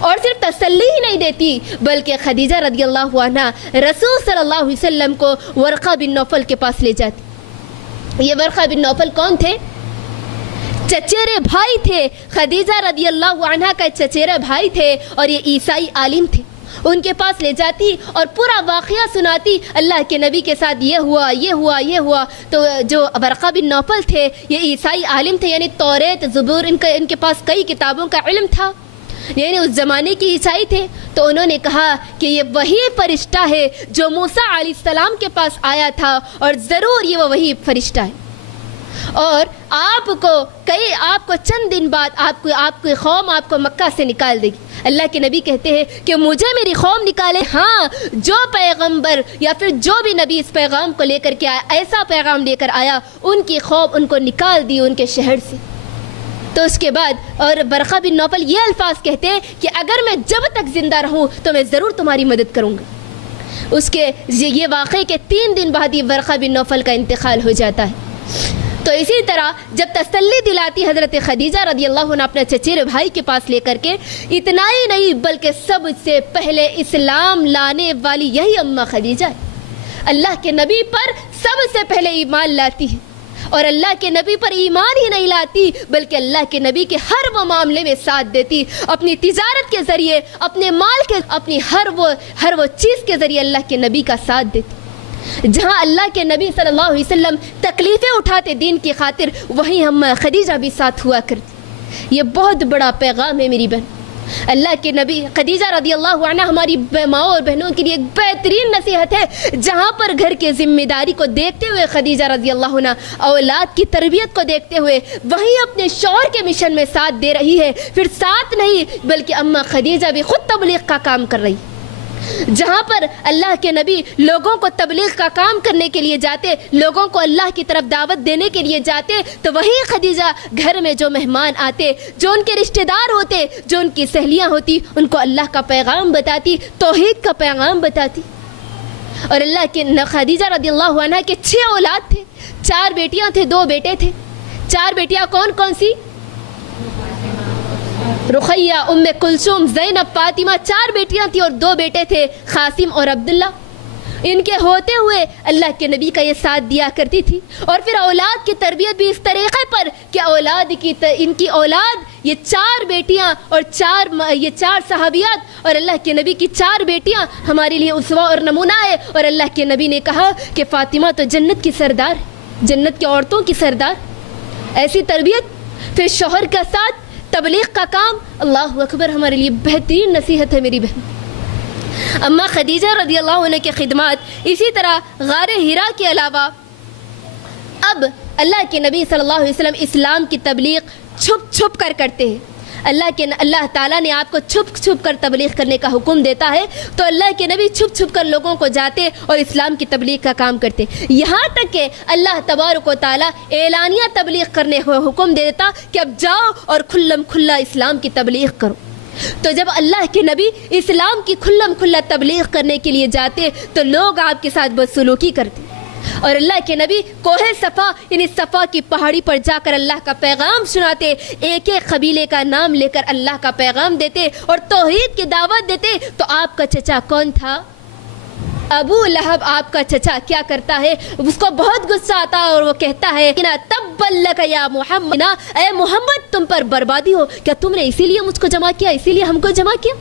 اور صرف تسلی ہی نہیں دیتی بلکہ خدیجہ رضی اللہ عنہ رسول صلی اللہ علیہ وسلم کو ورقہ بن نوفل کے پاس لے جاتی۔ یہ ورقہ بن نوفل کون تھے؟ چچیرے بھائی تھے، خدیجہ رضی اللہ عنہ کا چچیرے بھائی تھے، اور یہ عیسائی عالم تھے۔ ان کے پاس لے جاتی اور پورا واقعہ سناتی، اللہ کے نبی کے ساتھ یہ ہوا۔ تو جو ورقہ بن نوفل تھے یہ عیسائی عالم تھے، یعنی توریت، زبور، ان کے پاس کئی کتابوں کا علم تھا، یعنی اس زمانے کی عیسائی تھے۔ تو انہوں نے کہا کہ یہ وہی فرشتہ ہے جو موسیٰ علیہ السلام کے پاس آیا تھا، اور ضرور یہ وہی فرشتہ ہے، اور آپ کو چند دن بعد آپ کی قوم آپ کو مکہ سے نکال دے گی۔ اللہ کے نبی کہتے ہیں کہ مجھے میری قوم نکالے، ہاں، جو پیغمبر یا پھر جو بھی نبی اس پیغام کو لے کر کے آیا، ایسا پیغام لے کر آیا، ان کی قوم ان کو نکال دی ان کے شہر سے۔ تو اس کے بعد اور ورقہ بن نوفل یہ الفاظ کہتے ہیں کہ اگر میں جب تک زندہ رہوں تو میں ضرور تمہاری مدد کروں گا۔ اس کے یہ واقعے کے 3 دن بعد یہ ورقہ بن نوفل کا انتقال ہو جاتا ہے۔ تو اسی طرح جب تسلی دلاتی حضرت خدیجہ رضی اللہ عنہ اپنے چچیرے بھائی کے پاس لے کر کے، اتنا ہی نہیں بلکہ سب سے پہلے اسلام لانے والی یہی اماں خدیجہ ہے۔ اللہ کے نبی پر سب سے پہلے ایمان لاتی ہے، اور اللہ کے نبی پر ایمان ہی نہیں لاتی بلکہ اللہ کے نبی کے ہر وہ معاملے میں ساتھ دیتی، اپنی تجارت کے ذریعے، اپنے مال کے، اپنی ہر وہ چیز کے ذریعے اللہ کے نبی کا ساتھ دیتی۔ جہاں اللہ کے نبی صلی اللہ علیہ وسلم تکلیفیں اٹھاتے دین کی خاطر، وہیں ہم خدیجہ بھی ساتھ ہوا کرتی۔ یہ بہت بڑا پیغام ہے میری بہن۔ اللہ کے نبی خدیجہ رضی اللہ عنہ ہماری ماؤں اور بہنوں کے لیے ایک بہترین نصیحت ہے، جہاں پر گھر کے ذمہ داری کو دیکھتے ہوئے خدیجہ رضی اللہ عنہ اولاد کی تربیت کو دیکھتے ہوئے وہیں اپنے شوہر کے مشن میں ساتھ دے رہی ہے۔ پھر ساتھ نہیں بلکہ اماں خدیجہ بھی خود تبلیغ کا کام کر رہی ہے۔ جہاں پر اللہ کے نبی لوگوں کو تبلیغ کا کام کرنے کے لیے جاتے، لوگوں کو اللہ کی طرف دعوت دینے کے لیے جاتے، تو وہی خدیجہ گھر میں جو مہمان آتے، جو ان کے رشتہ دار ہوتے، جو ان کی سہیلیاں ہوتی، ان کو اللہ کا پیغام بتاتی، توحید کا پیغام بتاتی۔ اور اللہ کے خدیجہ رضی اللہ عنہ کے 6 اولاد تھے، 4 بیٹیاں تھے، 2 بیٹے تھے۔ 4 بیٹیاں کون کون سی؟ رقیہ، ام کلثوم، زینب، فاطمہ، 4 بیٹیاں تھیں اور 2 بیٹے تھے، قاسم اور عبداللہ۔ ان کے ہوتے ہوئے اللہ کے نبی کا یہ ساتھ دیا کرتی تھی۔ اور پھر اولاد کی تربیت بھی اس طریقے پر کہ ان کی اولاد، یہ 4 بیٹیاں اور 4 صحابیات اور اللہ کے نبی کی 4 بیٹیاں ہمارے لیے اسوہ اور نمونہ ہے۔ اور اللہ کے نبی نے کہا کہ فاطمہ تو جنت کی سردار ہے، جنت کی عورتوں کی سردار۔ ایسی تربیت، پھر شوہر کا ساتھ، تبلیغ کا کام، اللہ اکبر، ہمارے لیے بہترین نصیحت ہے میری بہن۔ اماں خدیجہ رضی اللہ عنہ کی خدمات، اسی طرح غار حرا کے علاوہ اب اللہ کے نبی صلی اللہ علیہ وسلم اسلام کی تبلیغ چھپ چھپ کر کرتے ہیں۔ اللہ تعالیٰ نے آپ کو چھپ چھپ کر تبلیغ کرنے کا حکم دیتا ہے، تو اللہ کے نبی چھپ چھپ کر لوگوں کو جاتے اور اسلام کی تبلیغ کا کام کرتے، یہاں تک کہ اللہ تبارک و تعالیٰ اعلانیہ تبلیغ کرنے کا حکم دیتا کہ اب جاؤ اور کھلم کھلا اسلام کی تبلیغ کرو۔ تو جب اللہ کے نبی اسلام کی کھلم کھلا تبلیغ کرنے کے لیے جاتے تو لوگ آپ کے ساتھ بدسلوکی کرتے، اور اللہ کے نبی کوہ صفا یعنی صفا کی پہاڑی پر جا کر اللہ کا پیغام سناتے، ایک ایک قبیلے کا نام لے کر اللہ کا پیغام دیتے اور توحید کی دعوت دیتے۔ تو آپ کا چچا کون تھا؟ ابو لہب آپ کا چچا کیا کرتا ہے؟ اس کو بہت غصہ آتا ہے اور وہ کہتا ہے کہ تبا لک یا محمد، اے محمد تم پر بربادی ہو، کیا تم نے اسی لیے مجھ کو جمع کیا، اسی لیے ہم کو جمع کیا؟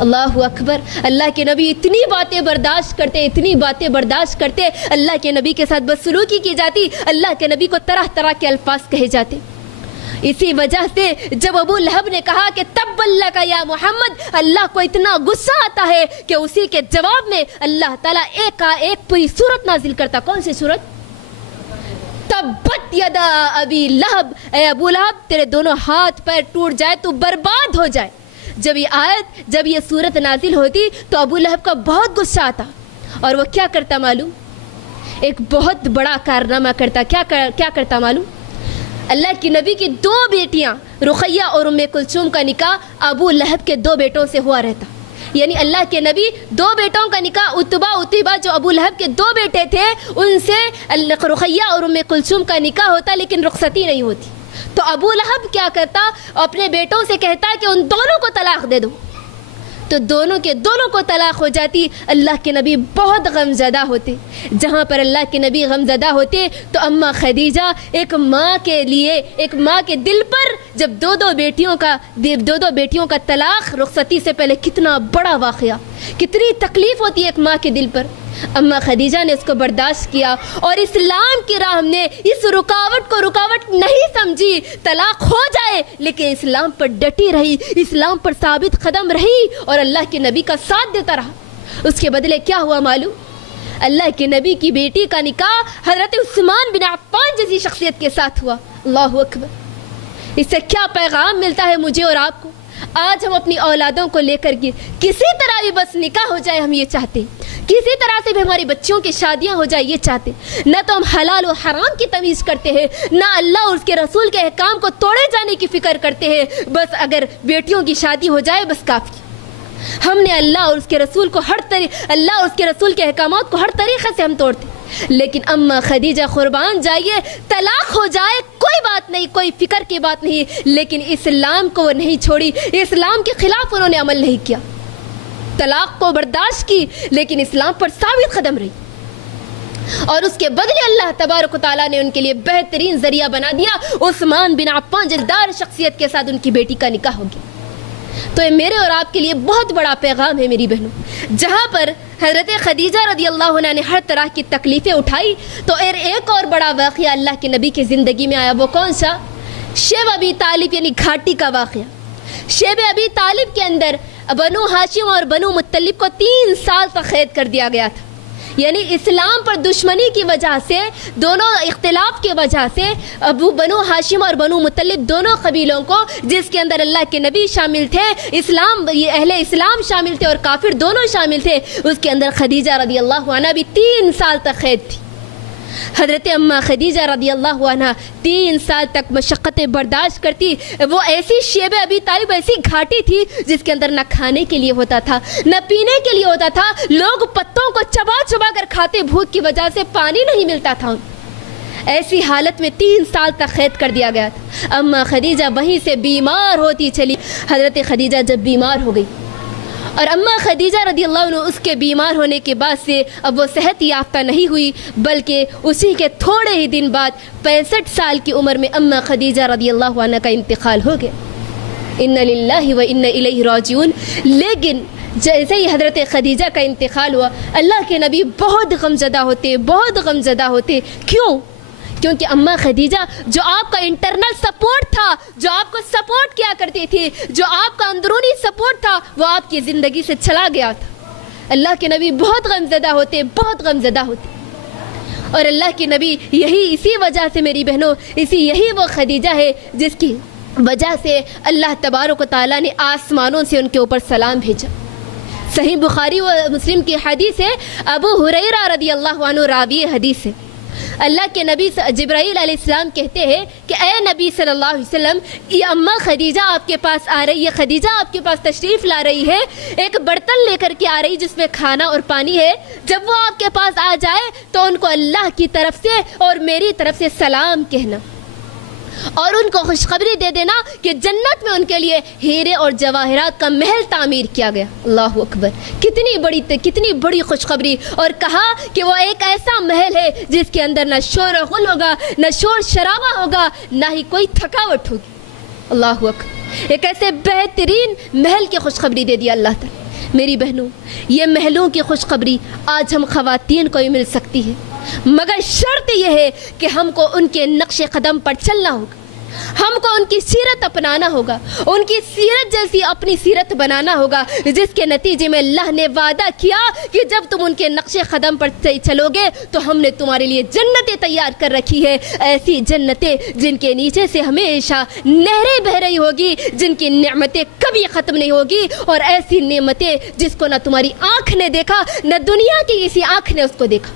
اللہ اکبر۔ اللہ کے نبی اتنی باتیں برداشت کرتے، اتنی باتیں برداشت کرتے، اللہ کے نبی کے ساتھ بدسلوکی کی جاتی، اللہ کے نبی کو طرح طرح کے الفاظ کہے جاتے۔ اسی وجہ سے جب ابو لہب نے کہا کہ تبا لک یا محمد، اللہ کو اتنا غصہ آتا ہے کہ اسی کے جواب میں اللہ تعالیٰ ایک پوری سورت نازل کرتا۔ کون سی سورت؟ تبت یدا ابی لہب، اے ابو لہب تیرے دونوں ہاتھ پیر ٹوٹ جائے، تو برباد ہو جائے۔ جب یہ سورت نازل ہوتی تو ابو لہب کا بہت غصہ آتا، اور وہ کیا کرتا معلوم؟ ایک بہت بڑا کارنامہ کرتا۔ کیا کرتا معلوم؟ اللہ کی نبی کی 2 بیٹیاں رقیہ اور ام کلثوم کا نکاح ابو لہب کے 2 بیٹوں سے ہوا رہتا، یعنی اللہ کے نبی 2 بیٹوں کا نکاح، عتبہ جو ابو لہب کے 2 بیٹے تھے ان سے رقیہ اور ام کلثوم کا نکاح ہوتا، لیکن رخصتی نہیں ہوتی۔ تو ابو لہب کیا کرتا؟ اپنے بیٹوں سے کہتا کہ ان دونوں کو طلاق دے دو، تو دونوں کو طلاق ہو جاتی۔ اللہ کے نبی بہت غم زدہ ہوتے۔ جہاں پر اللہ کے نبی غم زدہ ہوتے تو اماں خدیجہ ایک ماں کے دل پر، جب 2 بیٹیوں کا طلاق رخصتی سے پہلے، کتنا بڑا واقعہ، کتنی تکلیف ہوتی ہے ایک ماں کے دل پر۔ اماں خدیجہ نے اس کو برداشت کیا اور اسلام کی راہ نے اس رکاوٹ کو رکاوٹ نہیں سمجھی۔ طلاق ہو جائے لیکن اسلام پر ڈٹی رہی، اسلام پر ثابت قدم رہی اور اللہ کے نبی کا ساتھ دیتا رہا۔ اس کے بدلے کیا ہوا معلوم؟ اللہ کے نبی کی بیٹی کا نکاح حضرت عثمان بن عفان جیسی شخصیت کے ساتھ ہوا۔ اللہ اکبر۔ اس سے کیا پیغام ملتا ہے مجھے اور آپ کو؟ آج ہم اپنی اولادوں کو لے کر کسی طرح بھی بس نکاح ہو جائے ہم یہ چاہتے ہیں، کسی طرح سے بھی ہماری بچیوں کی شادیاں ہو جائے یہ چاہتے ہیں۔ نہ تو ہم حلال و حرام کی تمیز کرتے ہیں، نہ اللہ اور اس کے رسول کے احکام کو توڑے جانے کی فکر کرتے ہیں۔ بس اگر بیٹیوں کی شادی ہو جائے بس کافی۔ ہم نے اللہ اور اس کے رسول کے احکامات کو ہر طریقے سے ہم توڑتے ہیں۔ لیکن اما خدیجہ قربان جائیے طلاق ہو جائے کوئی بات نہیں, کوئی فکر کی بات نہیں, لیکن اسلام کو وہ نہیں چھوڑی, اسلام کے خلاف انہوں نے عمل نہیں کیا. طلاق کو برداشت کی لیکن اسلام پر ثابت قدم رہی, اور اس کے بدلے اللہ تبارک و تعالیٰ نے ان کے لیے بہترین ذریعہ بنا دیا. عثمان بن عفان جلدار شخصیت کے ساتھ ان کی بیٹی کا نکاح ہو گیا. تو یہ میرے اور آپ کے لیے بہت بڑا پیغام ہے میری بہنوں. جہاں پر حضرت خدیجہ رضی اللہ عنہ نے ہر طرح کی تکلیفیں اٹھائی, تو ایک اور بڑا واقعہ اللہ کے نبی کی زندگی میں آیا. وہ کون سا؟ شیب ابی طالب یعنی گھاٹی کا واقعہ. شیب ابی طالب کے اندر بنو ہاشم اور بنو مطلب کو 3 سال تک قید کر دیا گیا تھا. یعنی اسلام پر دشمنی کی وجہ سے, دونوں اختلاف کی وجہ سے ابو بنو ہاشم اور بنو مطلب دونوں قبیلوں کو, جس کے اندر اللہ کے نبی شامل تھے, اہل اسلام شامل تھے اور کافر دونوں شامل تھے, اس کے اندر خدیجہ رضی اللہ عنہ بھی 3 سال تک قید تھی. حضرت اماں خدیجہ رضی اللہ عنہ 3 سال تک مشقتیں برداشت کرتی. وہ ایسی شیب ابی طالب ایسی گھاٹی تھی جس کے اندر نہ کھانے کے لیے ہوتا تھا نہ پینے کے لیے ہوتا تھا. لوگ پتوں کو چبا چبا کر کھاتے, بھوک کی وجہ سے پانی نہیں ملتا تھا. ایسی حالت میں 3 سال تک قید کر دیا گیا تھا. اماں خدیجہ وہیں سے بیمار ہوتی چلی. حضرت خدیجہ جب بیمار ہو گئی اور اماں خدیجہ رضی اللہ عنہ اس کے بیمار ہونے کے بعد سے اب وہ صحت یافتہ نہیں ہوئی, بلکہ اسی کے تھوڑے ہی دن بعد 65 سال کی عمر میں اماں خدیجہ رضی اللہ عنہ کا انتقال ہو گیا. انا للہ و انا الیہ راجعون. لیکن جیسے ہی حضرت خدیجہ کا انتقال ہوا, اللہ کے نبی بہت غمزدہ ہوتے. کیوں؟ کیونکہ اماں خدیجہ جو آپ کا انٹرنل سپورٹ تھا, جو آپ کو سپورٹ کیا کرتی تھی, جو آپ کا اندرونی سپورٹ تھا, وہ آپ کی زندگی سے چلا گیا تھا. اللہ کے نبی بہت غمزدہ ہوتے. اور اللہ کے نبی اسی وجہ سے میری بہنوں, یہی وہ خدیجہ ہے جس کی وجہ سے اللہ تبارک و تعالیٰ نے آسمانوں سے ان کے اوپر سلام بھیجا. صحیح بخاری و مسلم کی حدیث ہے, ابو ہریرہ رضی اللہ عنہ راوی حدیث ہے. اللہ کے نبی جبرائیل علیہ السلام کہتے ہیں کہ اے نبی صلی اللہ علیہ وسلم, یہ اماں خدیجہ آپ کے پاس آ رہی ہے, خدیجہ آپ کے پاس تشریف لا رہی ہے, ایک برتن لے کر کے آ رہی جس میں کھانا اور پانی ہے. جب وہ آپ کے پاس آ جائے تو ان کو اللہ کی طرف سے اور میری طرف سے سلام کہنا, اور ان کو خوشخبری دے دینا کہ جنت میں ان کے لیے ہیرے اور جواہرات کا محل تعمیر کیا گیا. اللہ اکبر, کتنی بڑی خوشخبری. اور کہا کہ وہ ایک ایسا محل ہے جس کے اندر نہ شور و غل ہوگا, نہ شور شرابہ ہوگا, نہ ہی کوئی تھکاوٹ ہوگی. اللہ اکبر, ایک ایسے بہترین محل کی خوشخبری دے دیا اللہ تعالی. میری بہنوں, یہ محلوں کی خوشخبری آج ہم خواتین کو ہی مل سکتی ہے, مگر شرط یہ ہے کہ ہم کو ان کے نقش قدم پر چلنا ہوگا, ہم کو ان کی سیرت اپنانا ہوگا, ان کی سیرت جیسی اپنی سیرت بنانا ہوگا, جس کے نتیجے میں اللہ نے وعدہ کیا کہ جب تم ان کے نقش قدم پر چلو گے تو ہم نے تمہارے لیے جنتیں تیار کر رکھی ہے. ایسی جنتیں جن کے نیچے سے ہمیشہ نہریں بہہ رہی ہوگی, جن کی نعمتیں کبھی ختم نہیں ہوگی, اور ایسی نعمتیں جس کو نہ تمہاری آنکھ نے دیکھا نہ دنیا کی کسی آنکھ نے اس کو دیکھا.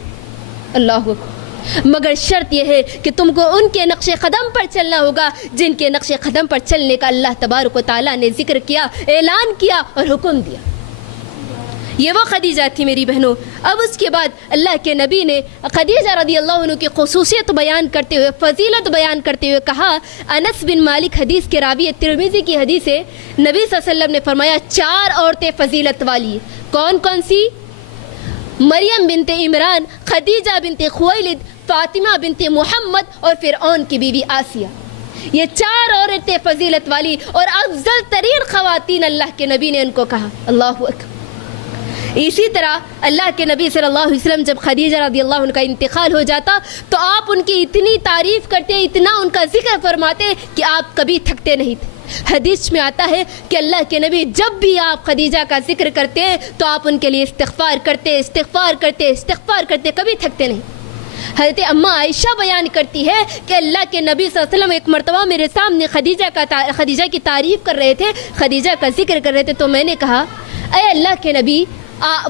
اللہ اکبر, مگر شرط یہ ہے کہ تم کو ان کے نقش قدم پر چلنا ہوگا جن کے نقش قدم پر چلنے کا اللہ تبارک و تعالیٰ نے ذکر کیا, اعلان کیا اور حکم دیا. یہ وہ خدیجہ تھی میری بہنوں. اب اس کے بعد اللہ کے نبی نے خدیجہ رضی اللہ عنہ کی خصوصیت بیان کرتے ہوئے, فضیلت بیان کرتے ہوئے کہا. انس بن مالک حدیث کے راوی, ترمذی کی حدیث ہے, نبی صلی اللہ علیہ وسلم نے فرمایا 4 عورتیں فضیلت والی. کون کون سی؟ مریم بنت عمران, خدیجہ بنت خویلد, فاطمہ بنت محمد اور فرعون کی بیوی آسیہ. یہ 4 عورتیں فضیلت والی اور افضل ترین خواتین اللہ کے نبی نے ان کو کہا. اللہ اکبر. اسی طرح اللہ کے نبی صلی اللہ علیہ وسلم جب خدیجہ رضی اللہ عنہ کا انتقال ہو جاتا تو آپ ان کی اتنی تعریف کرتے, اتنا ان کا ذکر فرماتے کہ آپ کبھی تھکتے نہیں تھے. حدیث میں آتا ہے کہ اللہ کے نبی جب بھی آپ خدیجہ کا ذکر کرتے تو آپ ان کے لیے استغفار کرتے, کبھی تھکتے نہیں. حضرت اماں عائشہ بیان کرتی ہے کہ اللہ کے نبی صلی اللہ علیہ وسلم ایک مرتبہ میرے سامنے خدیجہ کی تعریف کر رہے تھے, خدیجہ کا ذکر کر رہے تھے, تو میں نے کہا اے اللہ کے نبی,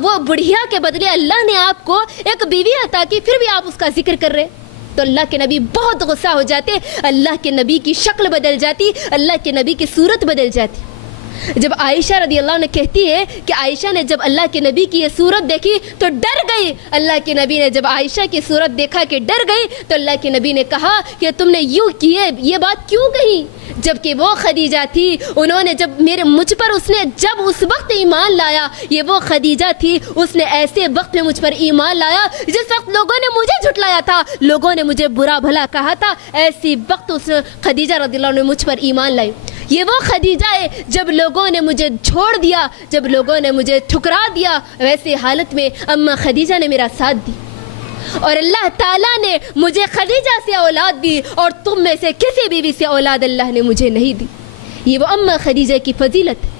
وہ بڑھیا کے بدلے اللہ نے آپ کو ایک بیوی عطا کی, پھر بھی آپ اس کا ذکر کر رہے. تو اللہ کے نبی بہت غصہ ہو جاتے, اللہ کے نبی کی شکل بدل جاتی, اللہ کے نبی کی صورت بدل جاتی. جب عائشہ رضی اللہ عنہ کہتی ہے کہ عائشہ نے جب اللہ کے نبی کی یہ صورت دیکھی تو ڈر گئی. اللہ کے نبی نے جب عائشہ کی صورت دیکھا کہ ڈر گئی تو اللہ کے نبی نے کہا کہ تم نے یوں کیے یہ بات کیوں کہی, جبکہ وہ خدیجہ تھی, انہوں نے جب مجھ پر اس نے جب اس وقت ایمان لایا, یہ وہ خدیجہ تھی, اس نے ایسے وقت میں مجھ پر ایمان لایا جس وقت لوگوں نے مجھے جھٹلایا تھا, لوگوں نے مجھے برا بھلا کہا تھا, ایسی وقت اس خدیجہ رضی اللہ عنہ نے مجھ پر ایمان لائی. یہ وہ خدیجہ ہے جب لوگوں نے مجھے چھوڑ دیا, جب لوگوں نے مجھے ٹھکرا دیا, ویسے حالت میں اماں خدیجہ نے میرا ساتھ دی, اور اللہ تعالیٰ نے مجھے خدیجہ سے اولاد دی, اور تم میں سے کسی بیوی سے اولاد اللہ نے مجھے نہیں دی. یہ وہ اماں خدیجہ کی فضیلت ہے.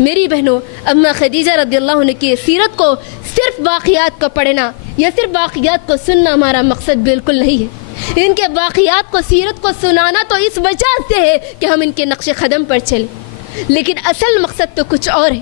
میری بہنوں, اماں خدیجہ رضی اللہ عنہ کی سیرت کو صرف واقعات کو پڑھنا یا صرف واقعات کو سننا ہمارا مقصد بالکل نہیں ہے. ان کے واقعات کو, سیرت کو سنانا تو اس وجہ سے ہے کہ ہم ان کے نقش قدم پر چلیں, لیکن اصل مقصد تو کچھ اور ہے.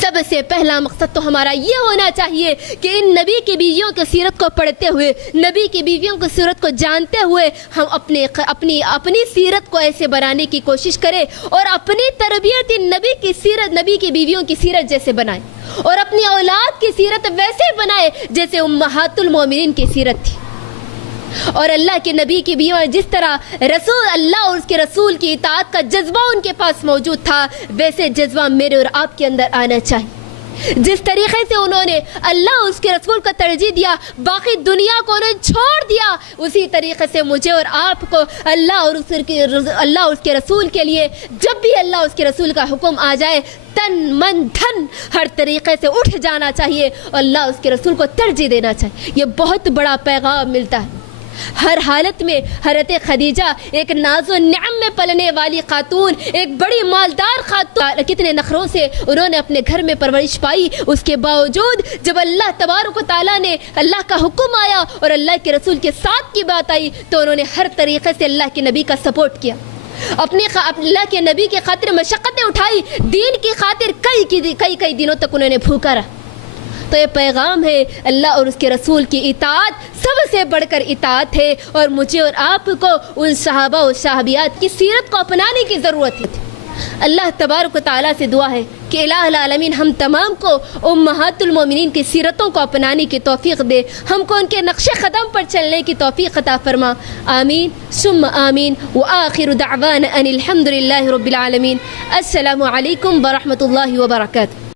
سب سے پہلا مقصد تو ہمارا یہ ہونا چاہیے کہ ان نبی کی بیویوں کی سیرت کو پڑھتے ہوئے, نبی کی بیویوں کی سیرت کو جانتے ہوئے ہم اپنی سیرت کو ایسے بنانے کی کوشش کریں, اور اپنی تربیت نبی کی سیرت, نبی کی بیویوں کی سیرت جیسے بنائیں, اور اپنی اولاد کی سیرت ویسے بنائیں جیسے امہات المومنین کی سیرت تھی. اور اللہ کے نبی کی بیویاں جس طرح رسول اللہ اور اس کے رسول کی اطاعت کا جذبہ ان کے پاس موجود تھا, ویسے جذبہ میرے اور آپ کے اندر آنا چاہیے. جس طریقے سے انہوں نے اللہ اور اس کے رسول کو ترجیح دیا, باقی دنیا کو انہوں نے چھوڑ دیا, اسی طریقے سے مجھے اور آپ کو اللہ اور اس کے رسول کے لیے جب بھی اللہ اور اس کے رسول کا حکم آ جائے تن من دھن ہر طریقے سے اٹھ جانا چاہیے, اللہ اور اس کے رسول کو ترجیح دینا چاہیے. یہ بہت بڑا پیغام ملتا ہے. ہر حالت میں حضرت خدیجہ ایک ناز و نعم میں پلنے والی خاتون, ایک بڑی مالدار خاتون, کتنے نخروں سے انہوں نے اپنے گھر میں پرورش پائی. اس کے باوجود جب اللہ تبارک و تعالیٰ نے, اللہ کا حکم آیا اور اللہ کے رسول کے ساتھ کی بات آئی تو انہوں نے ہر طریقے سے اللہ کے نبی کا سپورٹ کیا, اللہ کے نبی کی خاطر مشقتیں اٹھائی, دین کی خاطر کئی دنوں تک انہوں نے بھوکا رہا. تو یہ پیغام ہے اللہ اور اس کے رسول کی اطاعت سب سے بڑھ کر اطاعت ہے, اور مجھے اور آپ کو ان صحابہ و صحابیات کی سیرت کو اپنانے کی ضرورت ہے. اللہ تبارک و تعالیٰ سے دعا ہے کہ الہ العالمین ہم تمام کو امہات المومنین کی سیرتوں کو اپنانے کی توفیق دے, ہم کو ان کے نقش قدم پر چلنے کی توفیق عطا فرما. آمین ثم آمین. وآخر دعوانا ان الحمد للہ رب العالمین. السلام علیکم ورحمۃ اللہ وبرکاتہ.